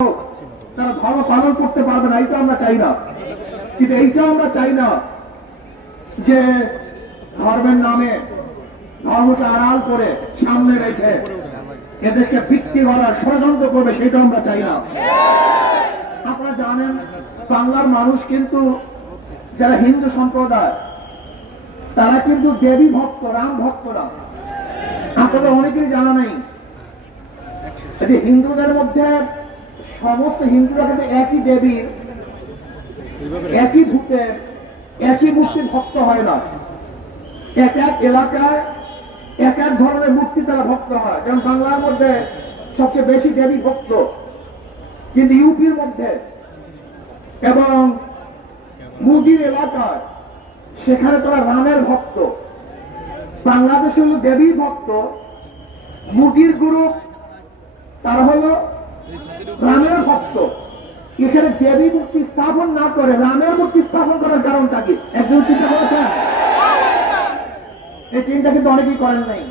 তারা ধর্ম পালন করতে পারবে না, এইটা আমরা চাই না। কিন্তু এইটাও আমরা চাই না যে ধর্মের নামে ধর্মকে আড়াল করে সামনে রেখে এদেরকে বিক্রি করার ষড়যন্ত্র করবে, সেটা আমরা চাই না। আপনারা জানেন বাংলার মানুষ কিন্তু যারা হিন্দু সম্প্রদায় তারা কিন্তু দেবী ভক্ত, রাম ভক্তরা। আপনাদের অনেকেরই জানা নেই যে হিন্দুদের মধ্যে সমস্ত হিন্দুরা কিন্তু একই দেবীর, একই ভূতের, একই মূর্তির ভক্ত হয় না। এক এক এলাকায় এক এক ধরনের মূর্তি তারা ভক্ত হয়। যেমন বাংলার মধ্যে সবচেয়ে বেশি দেবী ভক্ত, কিন্তু ইউপির মধ্যে এবং মুদির এলাকায় সেখানে তারা রামের ভক্ত। বাংলাদেশে হলো দেবীর ভক্ত, মুদির গ্রুপ তারা হলো রামের ভক্ত। এখানে দেবী মূর্তি স্থাপন না করে রামের মূর্তি স্থাপন করার কারণটা কি একদম চিন্তা করেছেন? এই চিন্তা কিন্তু অনেকেই করেন নাই।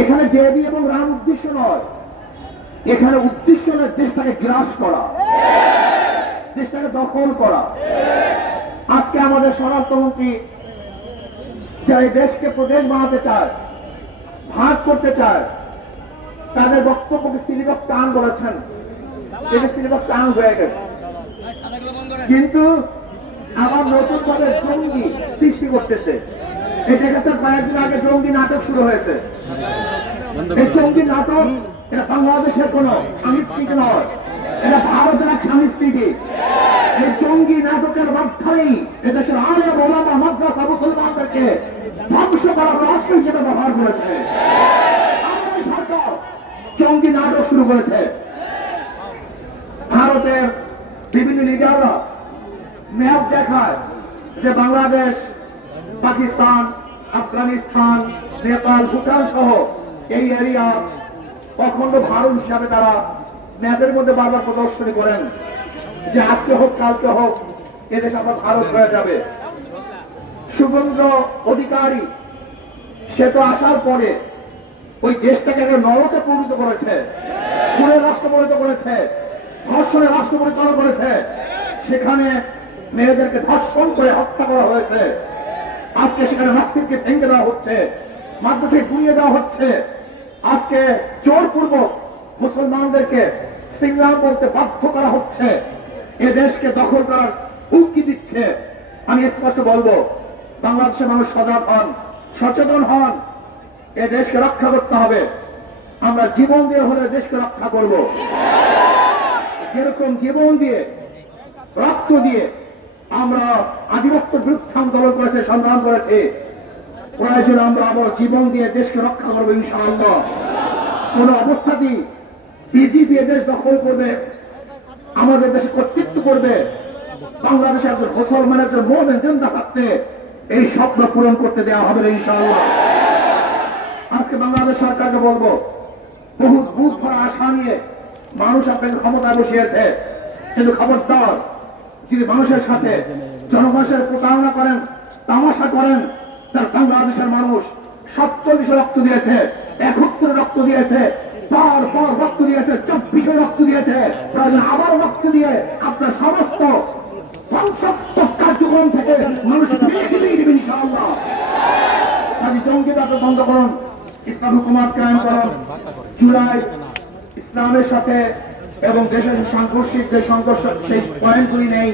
এখানে দেবী এবং রাম উদ্দেশ্য নয়, এখানে উদ্দেশ্য নয় দেশটাকে গ্রাস করা, দেশটাকে দখল করা। আজকে আমাদের স্বরাষ্ট্রমন্ত্রী যারা এই দেশকে প্রদেশ বানাতে চায়, ভাগ করতে চায়, তাদের বক্তব্যকে সিলিবাস টান বলেছেন, এটা সিলিবাস টান হয়ে গেছে। কিন্তু আবার নতুন ভাবে জঙ্গি সৃষ্টি করতেছে। এটা গেছে কয়েকদিন আগে জঙ্গি নাটক শুরু হয়েছে। এই জঙ্গি নাটক এটা বাংলাদেশের কোন সংস্কৃতি নয়, এটা ভারতের এক সংস্কৃতি। এই জঙ্গি নাটকের মাধ্যমেই এদেশের আলেম ওলামা মাদ্রাসা মুসলমানদেরকে ধ্বংস করার অস্ত্র হিসেবে ব্যবহার করেছে। আমাদের সরকার জঙ্গি নাটক শুরু করেছে। ভারতের বিভিন্ন লিডাররা ম্যাপ দেখায় যে বাংলাদেশ, পাকিস্তান, আফগানিস্তান, নেপাল, ভুটান সহ এই এরিয়া অখণ্ড ভারত হিসাবে তারা ম্যাপের মধ্যে বারবার প্রদর্শনী করেন যে আজকে হোক কালকে হোক এদেশ আবার ভারত হয়ে যাবে। শুভেন্দু অধিকারী সে তো আসার পরে ওই দেশটাকে একটা নরকে পরিণত করেছে, খুনের রাষ্ট্র পরিণত করেছে, ধর্ষণের রাষ্ট্র পরিচালনা করেছে। সেখানে মেয়েদেরকে ধর্ষণ করে হত্যা করা হয়েছে। আজকে সেখানে মসজিদকে ভেঙে দেওয়া হচ্ছে, মাদ্রাসাকে গুঁড়িয়ে দেওয়া হচ্ছে। আজকে জোরপূর্বক মুসলমানদেরকে সিংলাম বলতে বাধ্য করা হচ্ছে, এ দেশকে দখল করার হুমকি দিচ্ছে। আমি স্পষ্ট বলবো, বাংলাদেশের মানুষ সজাগ হন, সচেতন হন, এ দেশকে রক্ষা করতে হবে। আমরা জীবন দিয়ে হলে দেশকে রক্ষা করব। যেরকম জীবন দিয়ে, রক্ত দিয়ে আমরা আধিপত্যের বিরুদ্ধে আন্দোলন করেছে, সংগ্রাম করেছে, প্রয়োজন আমরা আবার জীবন দিয়ে দেশকে রক্ষা করবো ইনশাআল্লাহ। কোন অবস্থাতেই বিজেপি দেশ দখল করবে, আমাদের দেশে কর্তৃত্ব করবে, বাংলাদেশে একজন মুসলমান, একজন মুমিন জিন্দা থাকতে এই স্বপ্ন পূরণ করতে দেওয়া হবে না ইনশাআল্লাহ। আজকে বাংলাদেশ সরকারকে বলবো, বহু বুথ ভরা আশা নিয়ে মানুষ আপনাকে ক্ষমতায় বসিয়েছে, কিন্তু খবরদার যদি মানুষের সাথে জনগণের প্রতারণা করেন, তামাশা করেন, তার বাংলাদেশের মানুষ 47 রক্ত দিয়েছে, 71 রক্ত দিয়েছে, পর পর রক্ত দিয়েছে, 24 রক্ত দিয়েছে, প্রয়োজন আবার রক্ত দিয়ে আপনার সমস্ত ধ্বংসাত্মক কার্যক্রম থেকে মানুষ বিরতি দিবে ইনশাআল্লাহ। কাজে জঙ্গিবাদকে বন্ধ করুন, ইসলাম হুকুমত কায়েম করুন। জুলাই ইসলামের সাথে এবং দেশের সাংঘর্ষিক যে সংঘর্ষ সেই পয়েন্টগুলি নেই।